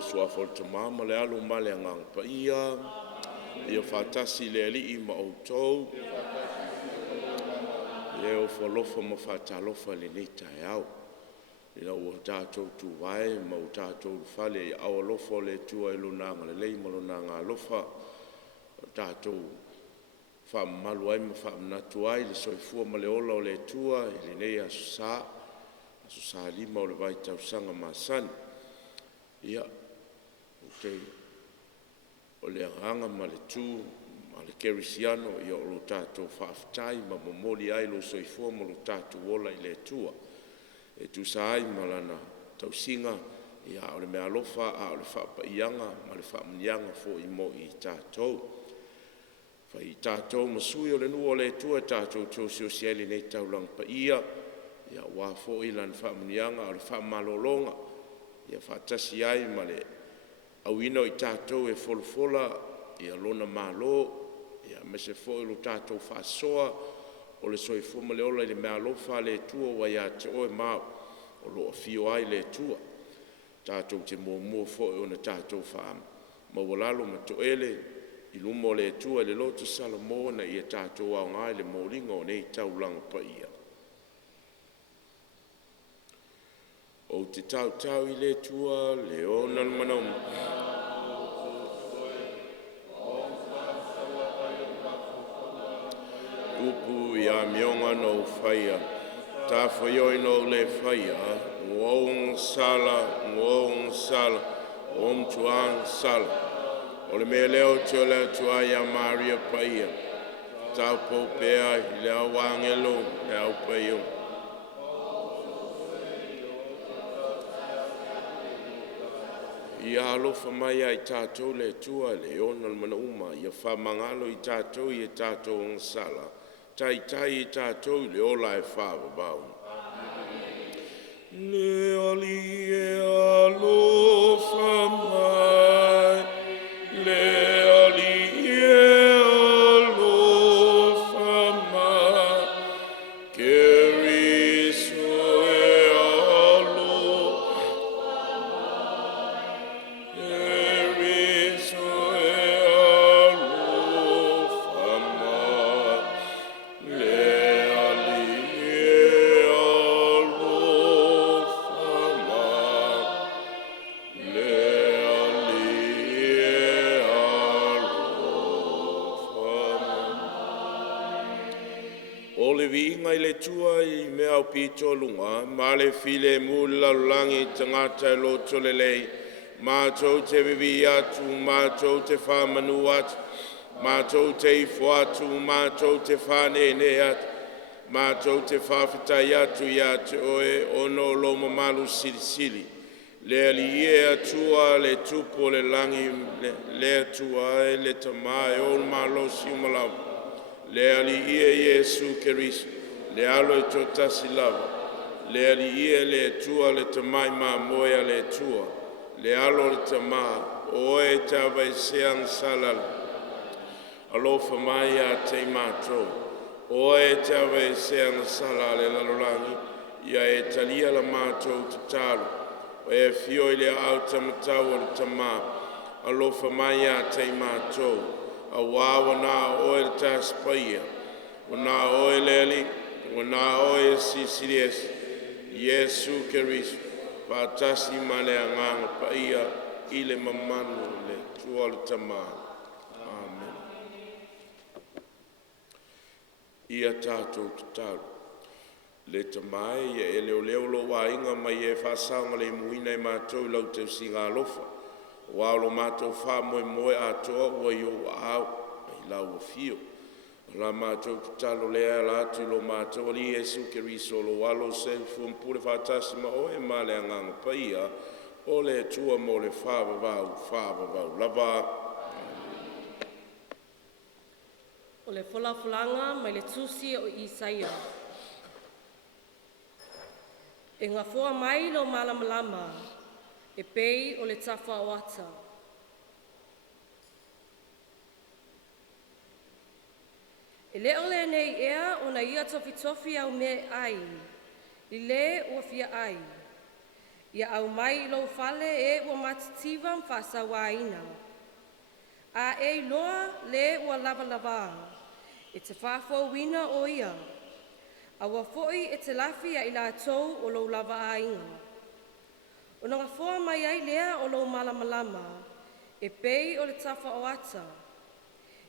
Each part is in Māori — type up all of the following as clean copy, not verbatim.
suafo te mama le alu male ngang paia. Ia whatasi le ali I ma outou. Leo whalofa ma whatalofa le nita e au. Ina ua tātou tu wae ma u tātou whale I awa lofa le tua I lunanga le lei ma lunanga lofa. Tātou whaamalu ai ma whaamnatu ai le soifua ma le ola o le tua I le nei asusā. Asusā lima o le vai tausanga masani. Ia, o le anganga ma le tū, ma le kerisiano ia o lo tātou whaafitai ma momoli ai lo soifua ma lo tātou ola I le tua. E tu sai malana tausinga ia o le mea alofa a o le whaapaianga ma le whaamnianga fo I mo I tātou. Whai tātou masui o le nua o le tua tātou tōsio sieli nei Taulaga Paia ia wā fo I lan whaamnianga o le whaamalolonga ia whaatasi ai ma le auina I tātou e folfola ia lona malo ia mese fo I lo tātou whaasoa o le soifua ma le ola I le mea alofa le tua wa ia te oe mau o lo afio ai le tua. Tātou te mua fo I ona tātou whaam. Ma walalo ma to ele I lumo le tua le loto salamo na ia tātou au ngai le moringa o nei Taulaga Paia. O te tau I le tua le ona manau. Tupu ia mionga no whaia. Ta whaioi no le whaia. Ngong sala. Om tuang sala. O le mea leo teo leo tua ia Maria Paia. Tau popea I le au angelo le au paio. Ia alofa mai ai tātou le tua le ona mana uma. Ia whamangalo I tātou I tātou ang sala. Tai I tātou le ola e whāwabau. Le ali e alofa mai. Le ali e alofa mai. Keriso e alofa mai. Keriso e alofa mai. Le ali e alofa mai. Le o le viinga I le tua I mea o pito lunga, ma le file mula Lalolagi tangata e loto le lei, mātou te vivi atu, mātou te whamanu atu, mātou te ifo atu, mātou te whanene atu, mātou te whawhitai atu I atu oe ono lo mamalu sili. Le ali e atua le tupu le langi le atua e le tamai o malo si umalau. Le ali ia Yesu Keriso, le alo I totasi lava, le ali ia le tua le tamai ma moia le tua, le alo le tama, o e tawa I seang salal, alofa mai a te matou, o e tawa I seang salal le Lalolagi, ia e talia la matou te talo, o e fio I le au tamatau le tama, alofa mai a te matou, a wawa na oe le tas paia, o na oe leli, o na oe sisiries, Yesu Keriso, patasi male anganga paia, I le mamanu le tua le tama. Amen. Ia tātou tutaru. Le tamai, ia e leo lo wa inga mai e whasaunga le muina I mātou I lau tau singa alofa. Wa lo mātou wha moe atoa ua I o au I lau a fio. La mātou tutalo lea la atu lo mātou ali Yesu Keriso lo walo se fumpure whatasi ma oe ma le anganga paia o le tua mo le whawavau. Lava. O le fulanga mai le tusi o Isaia. E ngā fua mai lo malamalama. E pei o le tafa o ata. E leo le nei ea o na ia tofi au me ai. I le ua fia ai. Ia au mai lo fale e ua matitiwa mwhasawaina. A e loa le ua lava. E te whawhauina o ia. Awa foi e te lafi a ila tau o lo lava a inga. O nga whoa mai ai lea o lo malamalama. E pei o le tafa o ata.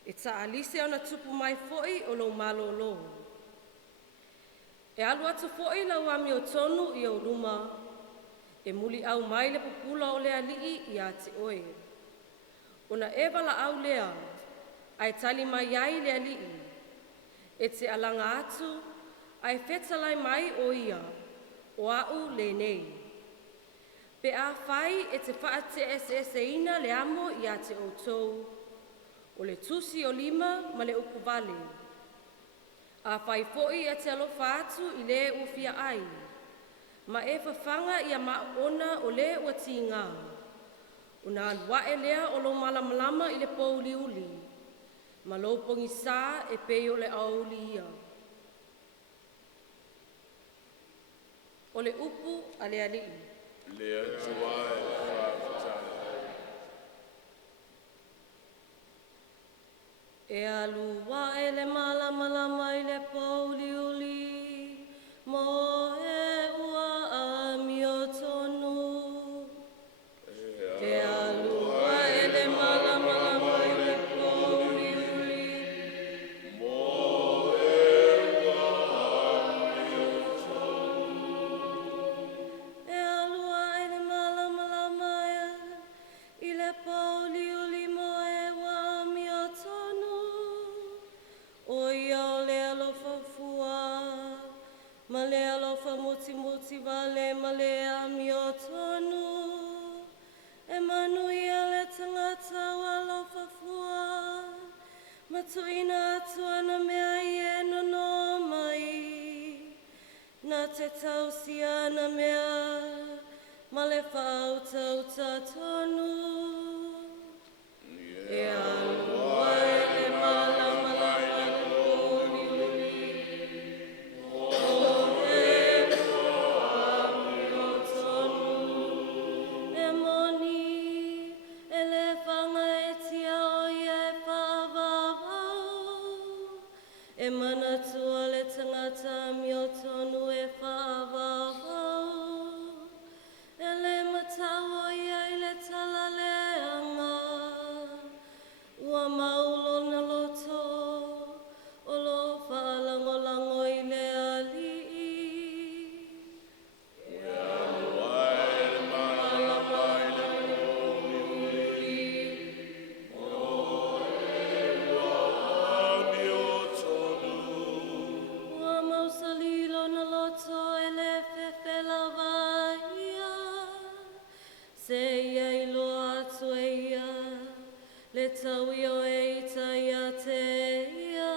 E ta alise o na tupu mai foi o lo malolo. E alu ata foi la wami o tonu i o ruma. E muli au mai le pupula o le alii i a te oe. O na ewa la au lea. Ai tali mai ai le alii. E te alanga atu. Ai whetalai mai o ia. O au le nei. Pe a whai e te whaate ese ina le amo i a te outou. O le tusi o lima ma le uku vale. A whai foi e te alofa atu i le ufia ai. Ma e whawhanga i a maona o le ua tinga. O na alwae lea o lo malamalama i le pouli uli. Ma lo pongi sa e peo le auli ia. O le upu a le alii. Lea tuae whawhatanga. E alua e le malamalama i le pouli uli, mo e ua ami o tonu. E alua e le malamalama i le pouli uli, mo e ua ami o tonu. E alua e le malamalama i le pouli uli, mo e ua ami o tonu. O ia o le alofa fua, ma le alofa muti vale, ma le ami o tonu. E manu ia le tangata o alofa fua, ma tuina atu ana mea i e nono mai. Na te tausi ana mea, ma le whau tauta tonu. E alua e le malamalama i le pouli uli, o e ua ami o tonu. E moni, e le whanga e tia o ia e whaavavau. E manatua le tangata mi o tonu e whaavavau. E le matau o ia i le tala leanga. Ua maulo na loto, o lo whaalangolango i le alii. E alua e le malamalama i le pouli uli, mo e ua ami o tonu. Ua mausalilo na loto e le whewhelavaia, se ia i loa atu e ia. Le taui o e ita ia te ia.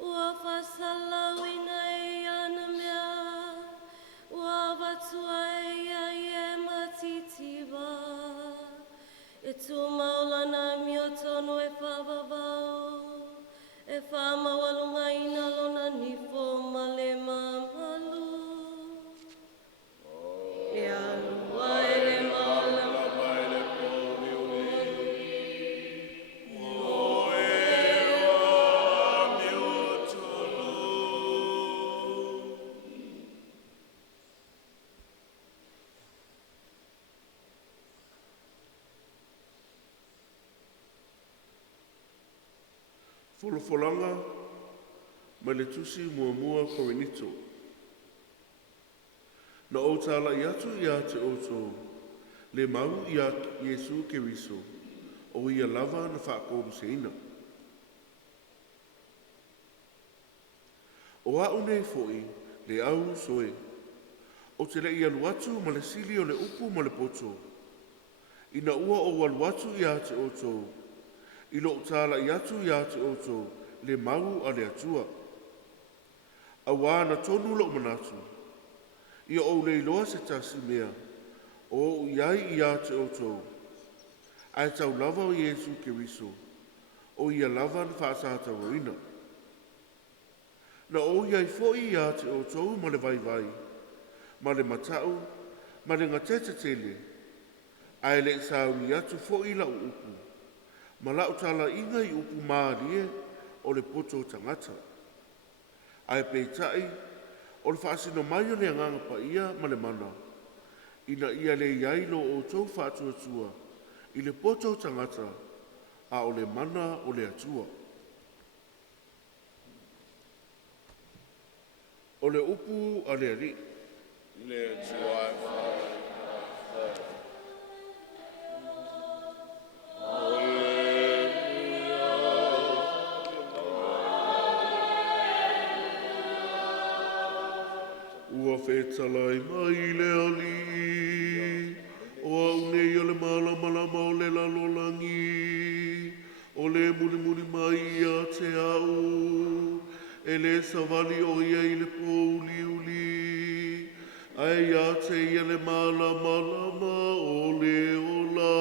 Ua whasalawina e ia na mea. Ua watua e ia i e matitiwa. E tu maulana mi o tonu e whawawau. E whamawalunga ina lona nifo ma le mamalu. E alua e le malamalama i le pouli uli, mo e ua ami o tonu. Folofolanga ma le tusi muamua korinito. Na o tala i atu i a te oto, le mau i a Yesu Keriso, o ia lava na whaako seina. O a une foi, le au soe, o te le i alu atu ma le sili o le upu ma le poto. Ina ua o walu atu i a te oto, i lo tala i atu i a te oto, le mau a le atua. A wana tonu lo manatu, ia o le iloa se tasi mea, o iai i a te oto. Ai tau lava o Yesu Keriso, o ia lava na whaasata roina. Na o iai foi i a te oto ma le vai, ma le matau, ma le ngatete tele, ai le sauni atu fo ila upu, ma lau tala inga I upu maarie o le poto tangata. Ai peitai, o le whaasino mai o le anganga paia ma le mana, ina ia le iailo o tau whaatua tua, I le poto tangata, a o le mana o le atua. O le upu a le ari. Le atua e Ua whetalai mai le ali, o au nei o le malamalama o le Lalolagi, o le mulimuli mai a te au, e le savali o ia I le pouliuli, ai a te ia le malamalama o le ola.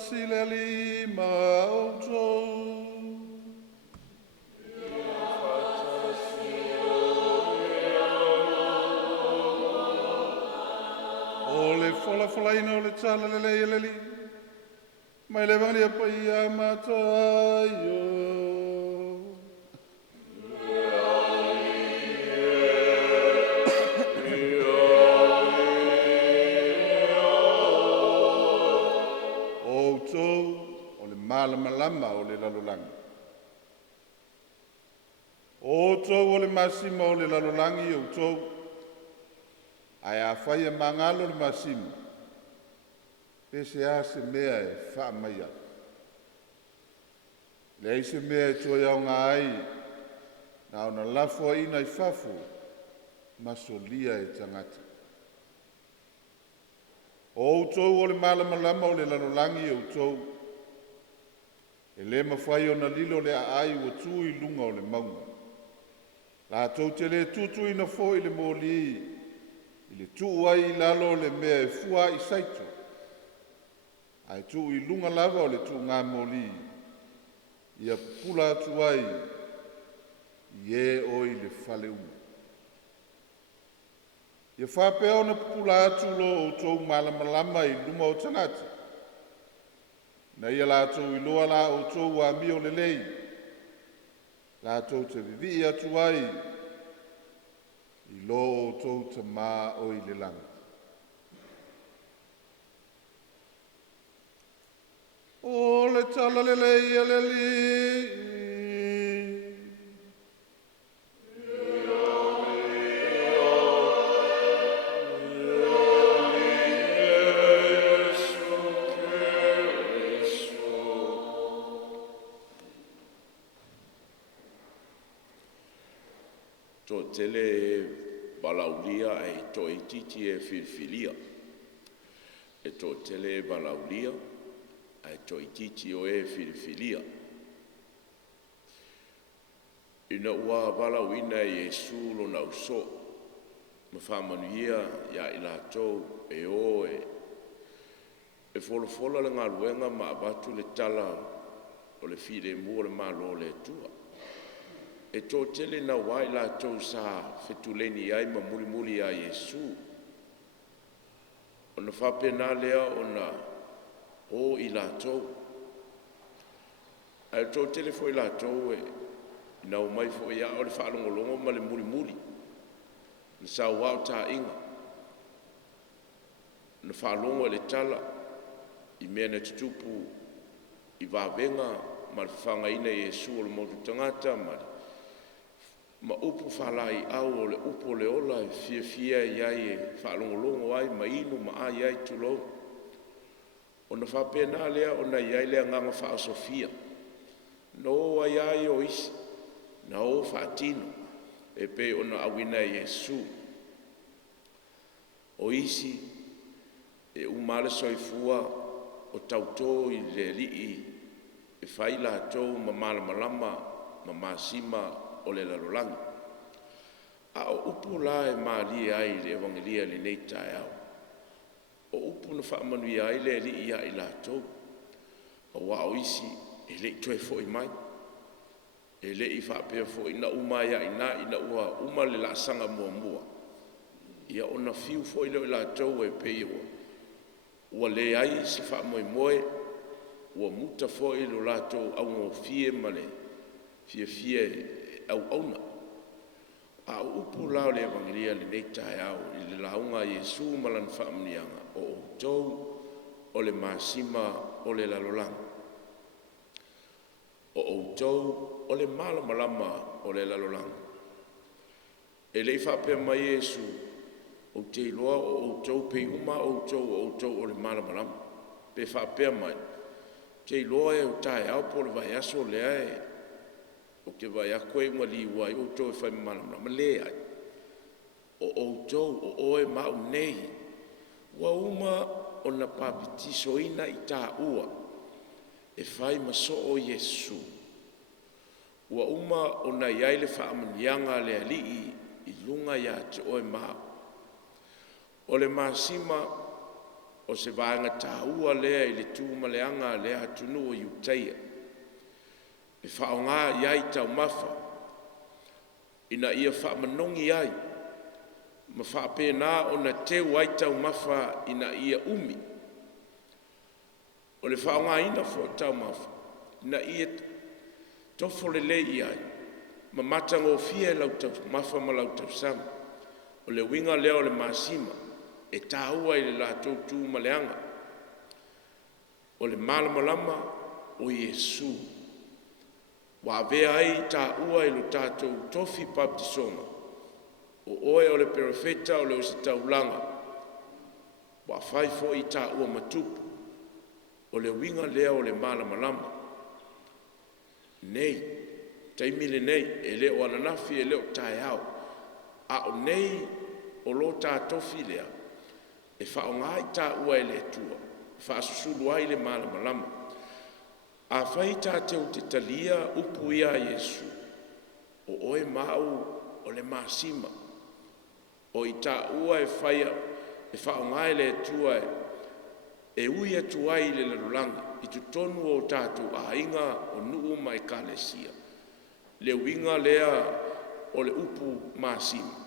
Sileli mauto. O le fola ina o le tala lelei. Mai le vani a paia mataio. Malama o le Lalolagi. O tau o le masima o le Lalolagi o tau. Ai a whaia mangalo le masima. Pese a se mea e wha maia. Le ai se mea e tua iau ngā ai. Na ona lafo ina I fafo. Masolia e tangata. O tau o le malama o le Lalolagi o tau. E le mawhai o na lilo le ai o tū I lunga o le maunga. La tau te le tutu ina fo I le mōli I le tū ai I lalo le mea e fua I saito. Ai tū I lunga lava o le tū ngā mōli. Ia pula atu ai I e o I le fale unga. Ia whapea o na pula atu lo o tō malamalama I luma o tangata. Na ia lātou I loa la o tōu a mi o le lei. Lātou te vivi atu ai. I lo o tōu te mā o I le langa. O le tala le lei a le li. To tele balaulia e to titi e filfilia. E to tele balaulia e to titi o e filfilia. Ina ua balauina Yesu lo na uso. Mawhamanuia ia ila tau e o e. E folofola le ngā luenga ma abatu le tala o le fide mua le malo le tua. E tō tele na wai la tau sa fetuleni ai ma muri a Yesu. O na whapena lea o na o I la tau. Ai tō tele fo I la tau e na umai fo ia o le whaalongolongo ma le muri. Na sa wau ta inga. Na whaalongo le tala I mea na tupu I wawenga ma le whangaina Yesu o le motu tangata ma upu whalai au o le upo le ola e fia iai e whaalongolongo ai ma inu ma a iai tulo. O na whapena lea o na iai lea nganga whaasofia. No a iai o isi, na o whaatino e pe o na awina Yesu. O isi e umale soifua o tauto I le lii e whaila tau ma malamalama ma masima o le Lalolagi. A o upu la e maali ai le evangelia le nei tae au. o upu na whaamanui ai le li ia I lātou. O wa o isi e le toe fo I mai. E le I whaapea fo ina uma ia ina ua uma le la sanga mua. Ia ona fiu fo I leo lātou e pei ua. Ua le ai se whaamoe ua muta fo I lo lātou au ngō fie male. Fie au auna. A upu lao le evangelia le nei tae au I le launga Yesu malan whaamnianga o tou o le masima o le lalolanga. O tou o le malama o le lalolanga. E le whapea mai Yesu o te iloa o tou pe uma o tou o le malama. Pe whapea mai. Te iloa e o tae au po le vai aso lea e. O ke vai a koe ngali wai o tou e whai malama le ai. O tou o oe mau nei. Wa uma o na papitiso ina I tā ua. E whai maso o Yesu. Wa uma o na iaile whaamanianga le alii I lunga ia te oe mau. O le masima o se vaanga tā ua lea I le tūmaleanga lea tunu o Iutaia. E whaonga iai tau mafa. Ina ia whaamanongi ai. Ma whaapena o na teu ai tau mafa ina ia umi. O le whaonga ina fo tau mafa. Ina ia tofo le lei ai. Ma matango fie lau tau mafa ma lau tau sama. O le winga leo le masima. E tāua I le lātou tū maleanga. O le malamalama o Yesu. Wa vea ai tāua I lo tātou tofi baptisonga. O oe o le perofeta o le o si taulanga. Wa whai fo I tāua matupu. O le winga lea o le malamalama. Nei, taimile nei, e le o ananafi e le o tae au. A o nei o lo tātofi lea. E whaongai tā ua e le tua. Whaasusulu ai le malamalama. A whai tā teo te talia upu ia Yesu. O oe mau o le masima. O I tā ua e whaia. E whaongai le tua e. E ui atu ai le Lalolagi. I tu tonu o tātou a inga o nuu mai kalesia. Le winga lea o le upu masima.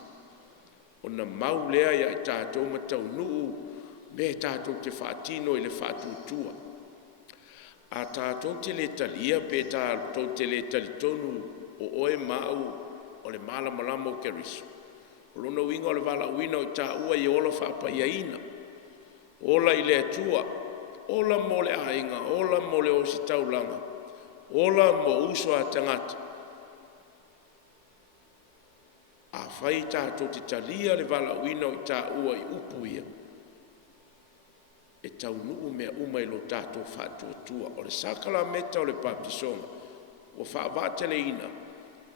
O na mau lea ia I tātou matau nuu me tātou te whaatino I le whaatutua. A tātou te le talia pe tātou te le talitonu o oe mau o le malamalama o keriso. O lona winga o le wala uina o tā ua I ola whaapaiaina. Ola I le atua. Ola mo le ainga. Ola mo le o si taulanga. Ola mo uso a tangata. A whai tātou te talia le wala uina o tā ua I upu ia. E tau nuu mea umai lo tātou whātua. O le Sacramental o le baptisonga. Ua whaawatele ina.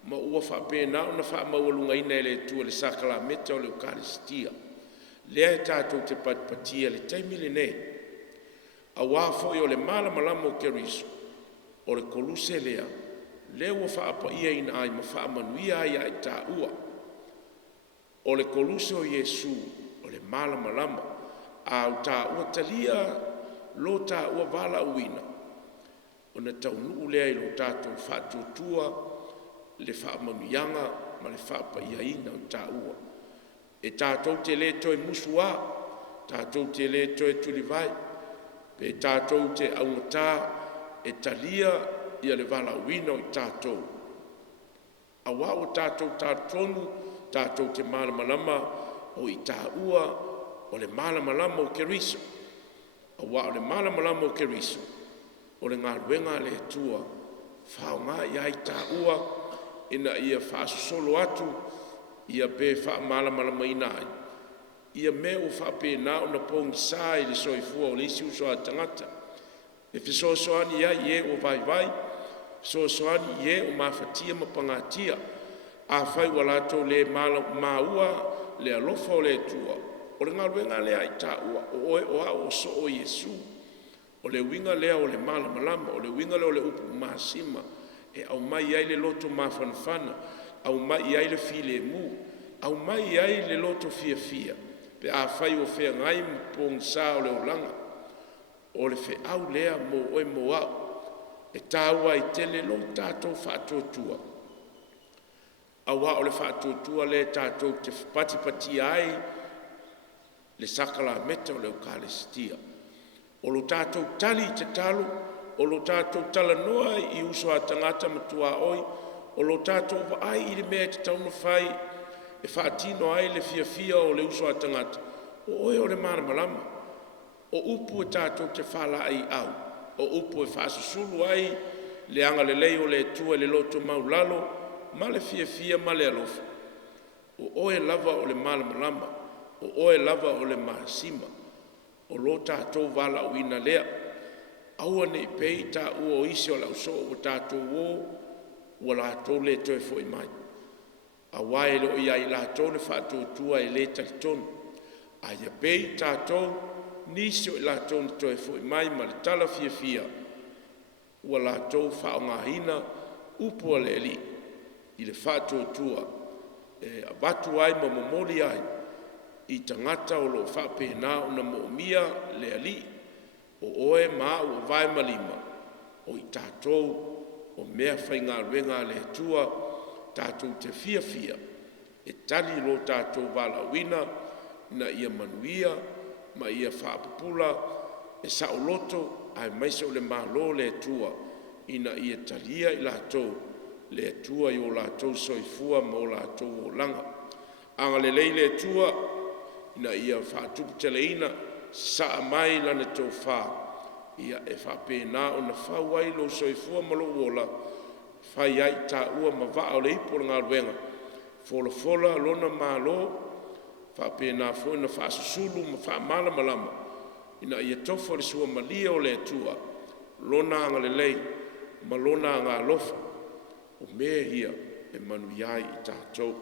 Ma ua whaapena o na whaamaualunga ina le tua le Sacramental o le Eucharistia. Lea e tātou te patipatia le taimile nei. A wāfoi o le malamalama o keriso. O le koluse lea. Lea ua whaapaia ina ai ma whaamanuia ai ai tā ua. O le koluse o Yesu, o le malamalama, au tā ua talia, lo tā ua vala uina. O na tau nuu lea I lo tātou whātutua, le whaamanuianga, ma le whaapaiaina o tā ua. E tātou te le toi musua, tātou te le toi tulivai, pe tātou te aungatā, e talia, ia le vala uina o tātou. Awa o tātou tātonu, tātou te malamalama o I tā ua o le malamalama o keriso. Awa o le malamalama o keriso. O le ngā ruenga le tua. Whaonga ia I tā ua ina ia whaasosolo atu ia pe whaamalamalama ina ai. Ia me o whaapena o na pongi sā I le soifua o le isi uso a tangata. E whisosoani ia I o vai. Sosoani I o mawhatia mapangatia. A whai walato le maua le alofa o le tua. O le ngaruenga lea I tā ua. O oe o a o so o Yesu. O le winga lea o le malamalama. O le winga lea o le upu masima. E au mai ai le loto mafanfana. Au mai ai le file mu. Au mai ai le loto fia. pe a fai o fea ngai pong sa o le olanga. O le fe au lea mo oe mo au. E tāua i tele lo tātou whātotua. Awa o le whātotua le tātou te pati ai le Sacramental o le Eucharistia. O lo tātou tali te talo, o lo tātou tala noa i uso a tangata matua oi, o lo tātou wa ai i le mea te tauna whai, e whaatino ai le fia o le uso a tangata. O oe o le malama, o upu e tātou te whala ai au, o upu e whaasusulu ai, le anga le lei o le tua le loto maulalo, ma le fia ma le alofa. O oe lava o le malama, o oe lava o le mahasima, o lo tātou wala uina lea. Aua ne i pei tā ua o isi o lau so o tātou o, ua lātou le toe fo i mai. A wae lo ia i lātou le whātou tua e le talitonu. A ia pei tātou nisi o i lātou le toe fo i mai ma le tala fia. Ua lātou whaongahina upua le li. I le whātou tua. E abatu ai ma momoli ai. I tangata o lo whapena o na moomia le ali. O oe maa o vai malima. O i tātou o mea whai ngā ruenga le tua. Tātou te fia. E tali lo tātou wala wina. Na ia manuia. Ma ia whapupula. E saoloto. Ai maise o le malo le tua. Ina ia talia i lātou. Le tua i o lātou soifua ma o lātou o langa. Anga le lei le tua. Ina ia whātupu teleina. Saa mai lana tau whā. Ia e whapena o na whauai lo soifua malo wola. Whai ai tā ua ma waa o le ipo ngā ruenga. Fola lona malo. Whapena fo ina whaasusulu ma whaamala malama. Ina ia tofa le sua malia o le tua. Lona anga le lei. Ma lona anga lofa. O mea hia e manu iai i tātou.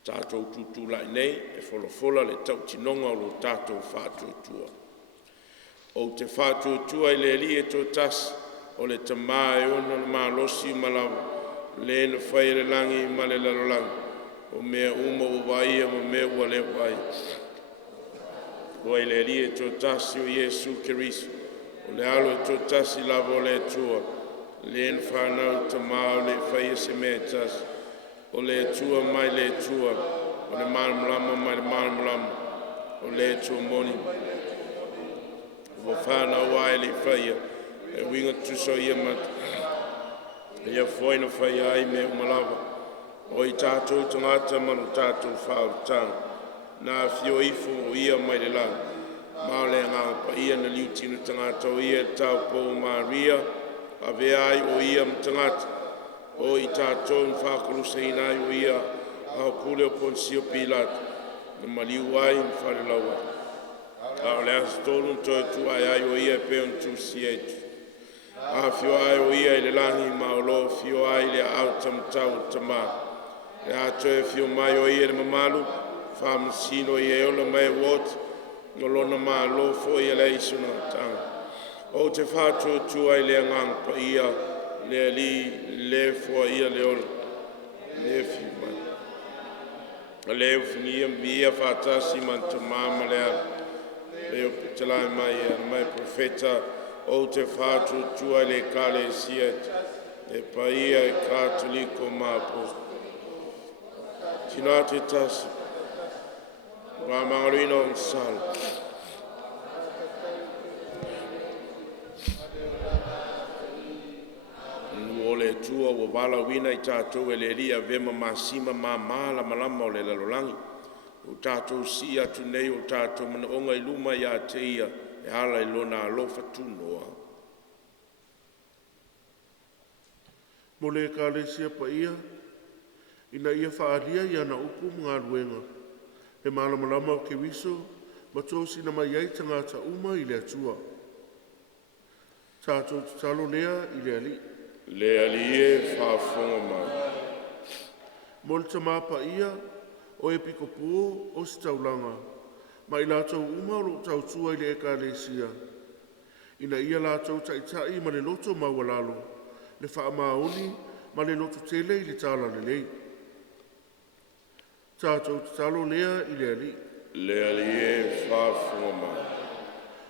Tātou tutu lai nei, e fola le tau tinonga o lo tātou whātuatua. O te whātuatua i le li e tō tas, o le tamā e ono le mālosi malawa, le na whai le langi ma le lalolagi, o mea uma o waia ma mea ua le wai. O i le li e tō tas o Iesu Keriso, o le alo e tō tas i lava o le tua, le na whanau tamā o le whai e se mea tas, o le tua mai le tua, o le malama mai le malama, o le tua moni. O whana wai le whaia, e winga tuso ia matu. Ia whaina whaia ai me umalawa. O i tātou tangata manu tātou whautanga. Nā whio ifo o ia mai le lau. Mao le ngā pa ia na liutinu tangata o ia tau pou Maria, a vea ai o ia mtangata. O i tātou in whākuru se inai o ia au kule o Ponsio Pilato. Na maliu ai in whare laua. A o le astolu toi tu ai o ia pe on tu sietu. A fio ai o ia i le langi ma o lo fio ai le au tamtau tamā. Le a toi fio mai o ia le mamalu. Whamasino i e ola mai wot. No lona ma lo fo ia le isu na tanga. O te whātua tu ai le ngang pa ia. Le li le fo ia le ol le fi man le fini via fatasi man to mama le tela mai profeta o te fatu tu le kale siet e paia e cattolico ma tinati tas va marino in sal o le tua o wala wina i tātou e le ria vema masima ma mala malama o le lalolagi. O tātou si atu nei o tātou mana onga i luma i a te ia e hala i lona alofa tunoa. Mo le kālesia pa ia, ina ia whaalia i ana upu mga ruenga. He malamalama o ke wiso, ma tōsi na mai ai tangata uma i le atua. Tātou talo lea i le ali. Le alie whaafonga mai. Mo le tamapa ia, o e piko pō o si taulanga. Ma i lātou uma o lo tau tua i le ekalesia. Ina ia lātou taitai ma le loto maualalo. Le wha maoni ma le loto tele i le tala le lei. Tātou talo lea i le ali. Le alie whafunga mai.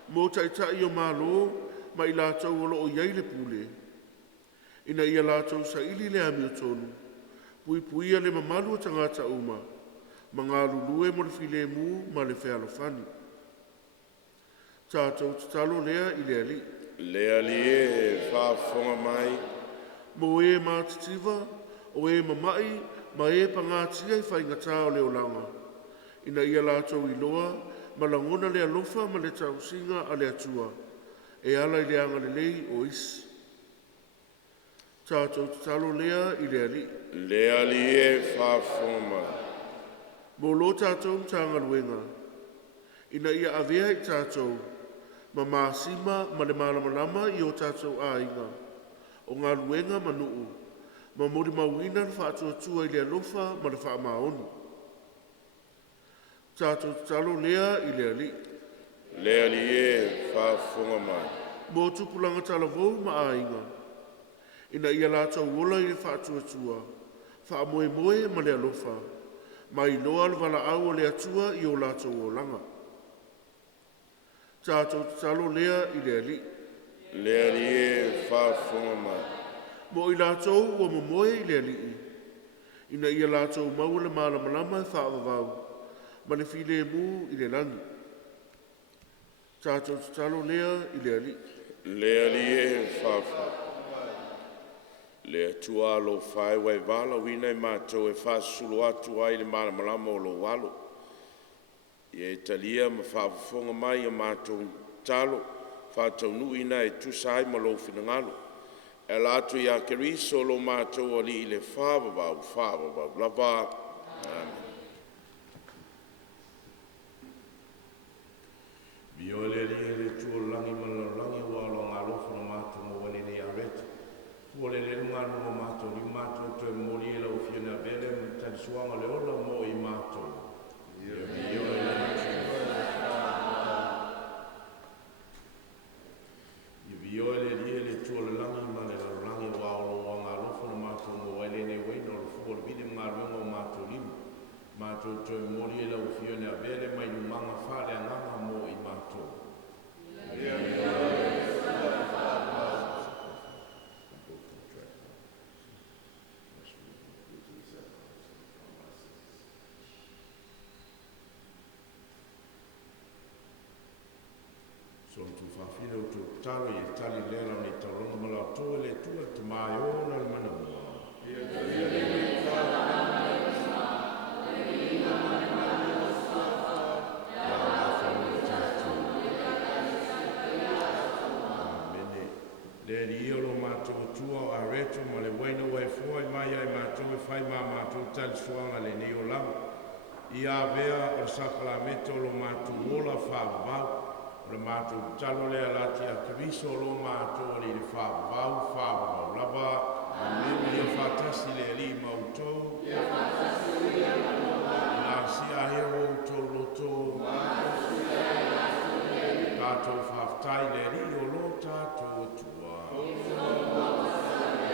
Mo taitai o malo, ma i lātou o loo iai le pule. Ina ia lātou sa ili le ami o tonu. Pui puia le mamalu o tangata uma. Ma ngā lulue mo le file mu ma le whea fani. Tātou tatalo lea i le ali. Le alie whafunga mai. Mo e mātitiva, o e mamai, ma e pangātia i whaingatā o leo langa. Ina ia lātou i loa, ma langona le alofa ma le tausinga a le atua. E ala i le anga le lei o isi. Tātou tatalo lea i le ali. Le alie whafunga mai. Mo lo tātou Tagaluega. Ina ia avea i tātou, ma māsima ma le malamalama i o tātou ainga. O ngā luenga manuu, ma mori mauina le whaatuatua i le alofa ma le whaamaoni. Tātou tatalo lea i le ali. Le alie whafunga mai. Mo tupulanga talavou ma ainga. Ina ia lātou wola i le whaatuatua, whaamoe moe ma le alofa, ma i loa le wala au o le atua i o lātou o langa. Tātou tatalo lea i le ali. Le alie whafunga mai. Mo i lātou ua momoe i le ali. Ina ia lātou mau le malamalama e whaavavau, ma le file mu i le langi. Tātou tatalo lea i le ali. Le alie whafunga. Le atua lo whai wai wala wina i mātou e whasulu atu ai le malamalama o lo walo. I e talia ma whaafunga mai a mātou talo, whātou nuina e tusai ma lo whinangalo. E lātu i a keriso lo mātou ali i le whaavavau, lava. Amen. Bio le le tuolangi ma Lalolagi walo ngā lofa na mātou mo wale nei arete. Ua le runga no mātou i mātou te mori e lau whiana vele me tari suanga le ola mo i mātou. Bio le Bio le le tuolangi ma le Lalolagi walo ngā lofa na mātou mo wale nei weino le fuo le vide ngā runga o mātou lima. Mātou te mori e lau whiana vele mai lumanga whare anganga mo i mātou. So tu whawhine o tu talo i tali lera ni tauranga mala toa le tua te mai ona le mana mua. Le rio lo mātou tua a reto ma le waina wai fua i mai ai mātou e whai mā mātou tali suanga le neo lama. I a vea o Sacramental lo mātou wola whaavavau. Le mātou talo le alati a keriso lo mātou li le whaavavau, lava. Amen. Ia whatasi le li mautou. Nā si a hero tau loto. Tātou whaftai le li o lo tātou tua.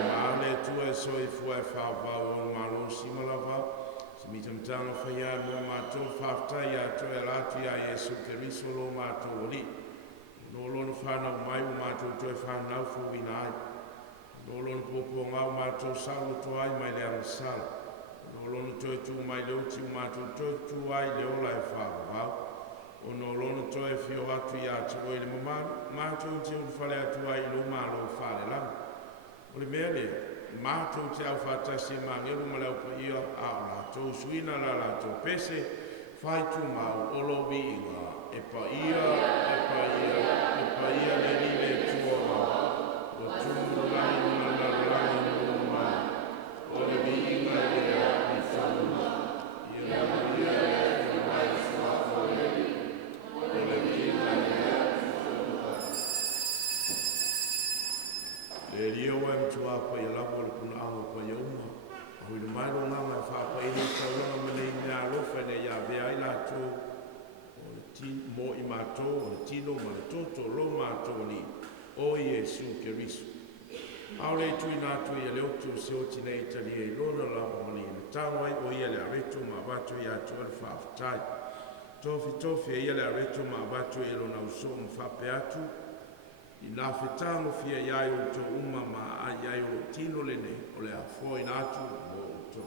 Maale tua e soi fua e whaavau o malo simalava. Si mitamtanga whaia mo mātou whaftai a to e lati a Jesu Keriso lo mātou li. No lona whanau mai o mātou to e whanau fuwina ai. No lona popo ngau mātou saulo to ai mai le arasala. No lona to e tu mai leuti o mātou to e tu ai le ola e whaavau. O no lona to e fio atu i atu o ele mātou te uru whale atu ai lo mālo whale lang. O le mea lea, mātou te au whatasi mangelu ma leo pa ia a o lātou suina la lātou pese, whai tu mau o lo vi inga, e pa ia le nile tua mau, o tūru lai na Lalolagi no mai, o le vi inga lea i tāuna, ia le mai suafo le, o le vi inga lea i tāuna. Le rio e mtua pa ia lavo le puna ango pa ia uma. Hui le mai longa mai whapa i ni taulanga ma nei mea alofa ne ia vea i lato o le tin mo i mato o le tino ma le toto lo mato ni o Jesu Keriso. Au le tui nātu i a leotu se o tina i tali e lona lava ma ni le tango ai o ia le aretu ma vato i atu al whaafatai. tofi e ia le areto ma watu e lo na uso mwhape atu, i la whetango fia iai o to uma ma a iai o tino le ne, o le a fo in atu mo o to.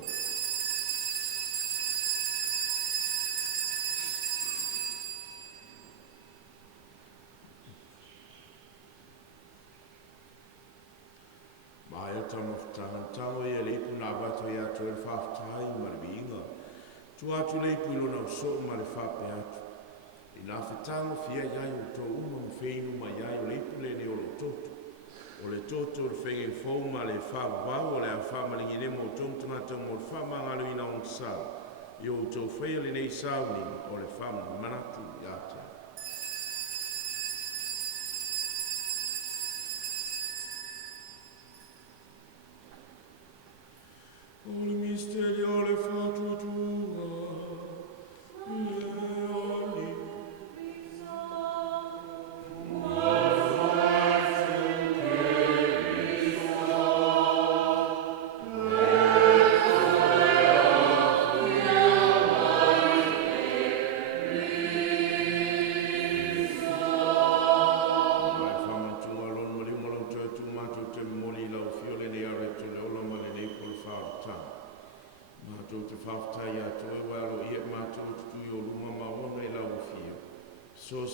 Mai o tamo whatango e le ipu na watu e atu e whaftai ma le biinga. Tu atu le ipu ilo na uso ma le whape atu. I la whetango fia iai o to uma mwheinu ma iai o le ipu le ne o lo totu. O le toto le whenge fau ma le whawau o le a whamalingi le mo tongtangata mo le whamangalu ina on sao. I o tau whea le nei sauni o le whamanatu i ate. O le misteri o le whatutua,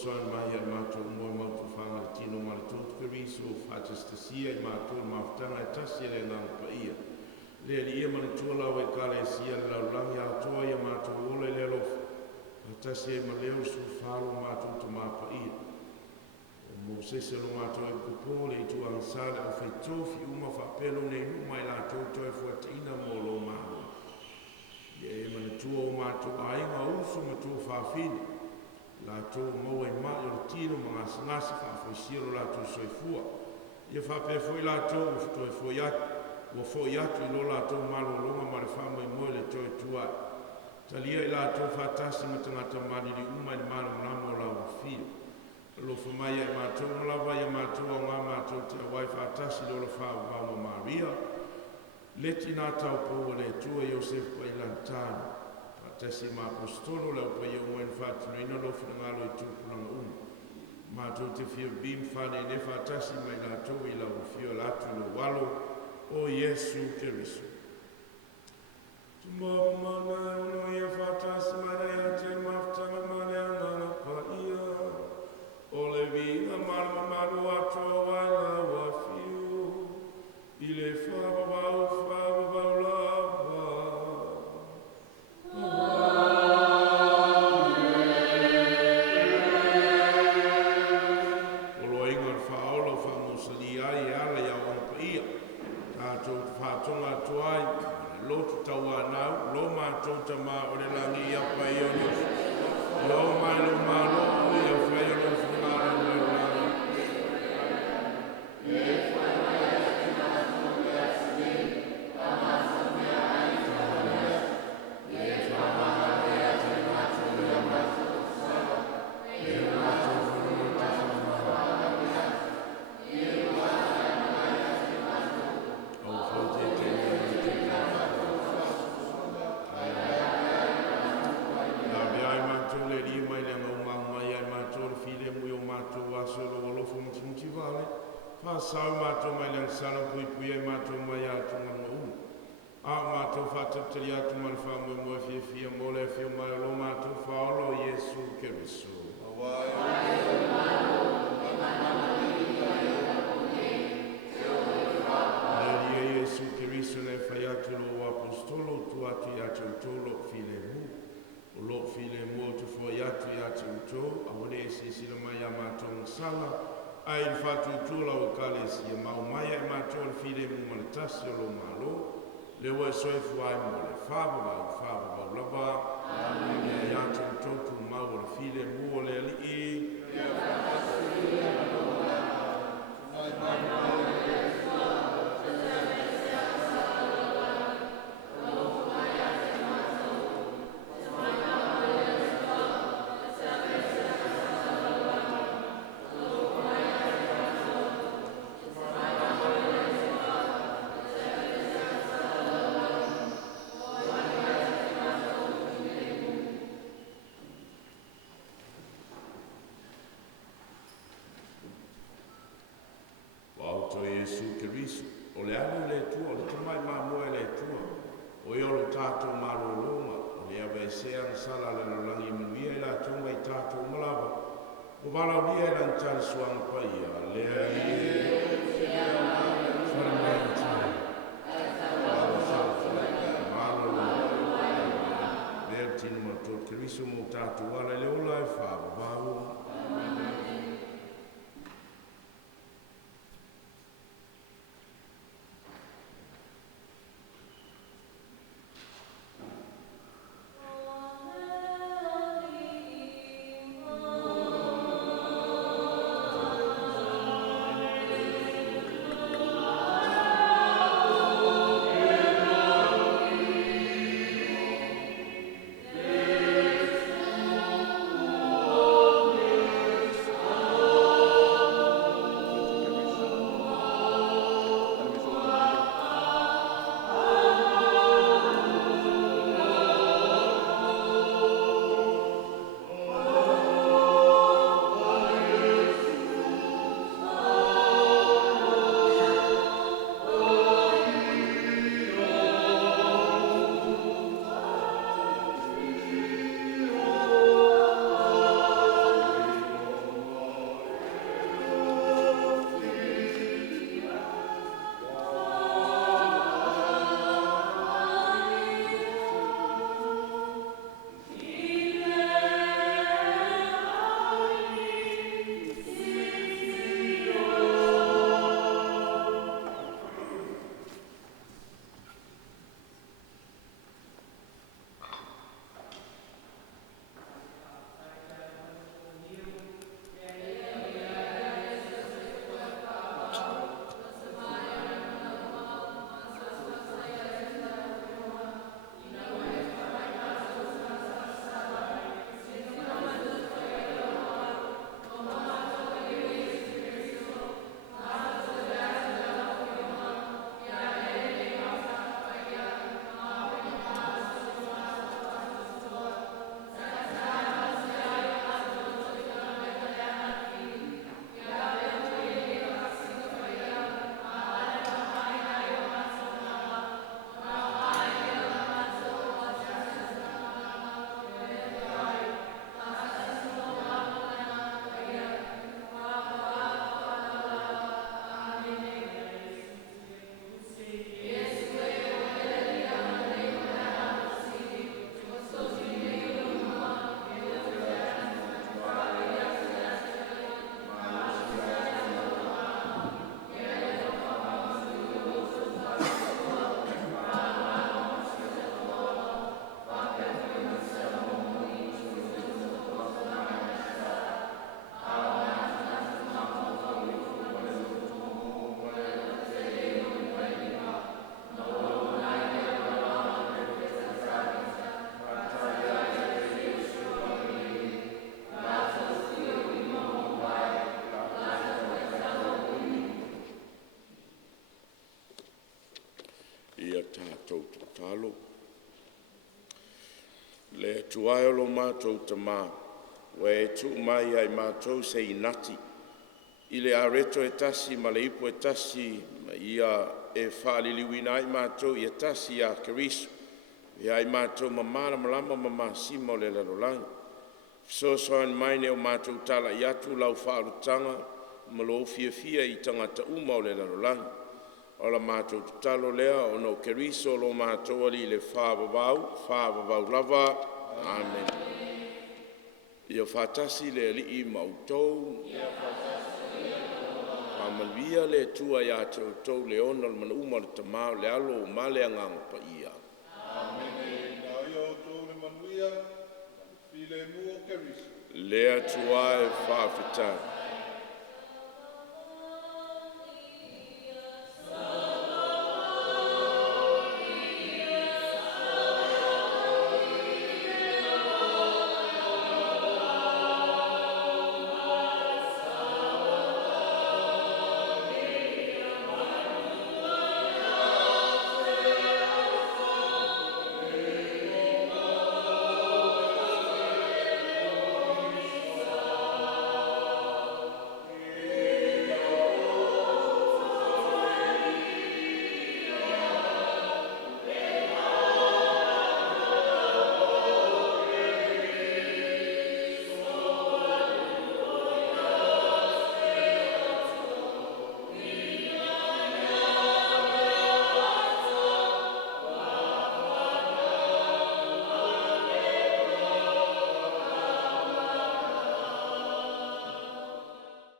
soan mai al mato mo mau fanga tino mal tot keriso fatestasia i mato maftanga tasi le na paia le ia man tola we kale sia la langa to ia mato ole le lo tasi ma leo su falo mato to ma paia mo se se lo mato e kupole tu ansale o fetofi uma fa pelo ne mai la to e fortina mo lo ma ye man tu o mato ai ma uso mato fa fini la tō mau e mai o tino mga sanasi whawhaisiro la tō soifua. Ia whape fwoi la tō o fto e fwoi atu, o fwoi atu i lo la tō malo longa ma le whamo i moe le tō e tua. Talia i la tō whatasi ma tangata mani li uma i malo namo la o fio. Lo whamai e mātou malawa i mātou o ngā mātou te awai whatasi lo la whao wao Maria. Leti nā tau pō le tua Iosef pa i lantana. Tasi ma apostolo la pa yo mo infatti no ino lo finangalo i tupu na ma to te fio bim fane ne fatasi mai la to i la fio la tu lo walo o Yesu Cristo tu mamma na no ia fatasi mai ia te maftanga mai na paia o le vinga marma maru ato ai la wa fio i le fa ba la whatonga tuai, lotu taua nau, lo mātou ta mā o le langi ia pai o ni. Lo mai lo mā lo ia whai o lo whungara o le langi. Sau mātou mai lang sala pui pui e mātou mai atu ngā unu. A mātou whātap tari atu mara whāmui mua fia fia mole fia mai lo mātou whaolo Yesu Keriso. Maria Yesu Keriso ne whai atu lo apostolo tu atu i atu tolo file mu. O lo file mu tu fwai atu i atu to, a wone e sisila mai a mātou sala. Ai il fatu tula o kales ia mau mai e mātou al fide mu maletasi o lo malo, le wa soifu ai mo le whāwa lava, e atu totu mau al fide mu o le ali to Yesu Keriso. O le alu le tua, o le tamai mamoe le tua. O iolo tātou marolonga, o le awe sea na sala le Lalolagi manuia i la tonga i tātou malawa. O wala uia i la ntari suanga paia, lea Sacramental. Lea tino matou Keriso mo tātou wala le ola e whāwawau. talo. Le tuai o lo mātou tamā, we tu mai ai mātou se inati. I le areto e tasi, ma le ipo e tasi, ma ia e whaaliliwina ai mātou i e tasi a Keriso. E ai mātou mamara malama mamasima o le Lalolagi. Sosoan mai ne o mātou tala i atu lau whaarutanga, ma lo fia i tangata uma o le Lalolagi. O la mātou tutalo lea o no Keriso lo mātou ali le whaavavau lava. Amen. Ia whatasi le li i mautou. Amalia le tua ia tau le ona le mana uma le tamau le alo o male anganga pa ia. Amen. Na ia o tau le manuia, file mua Keriso. Lea tua e whaafetai.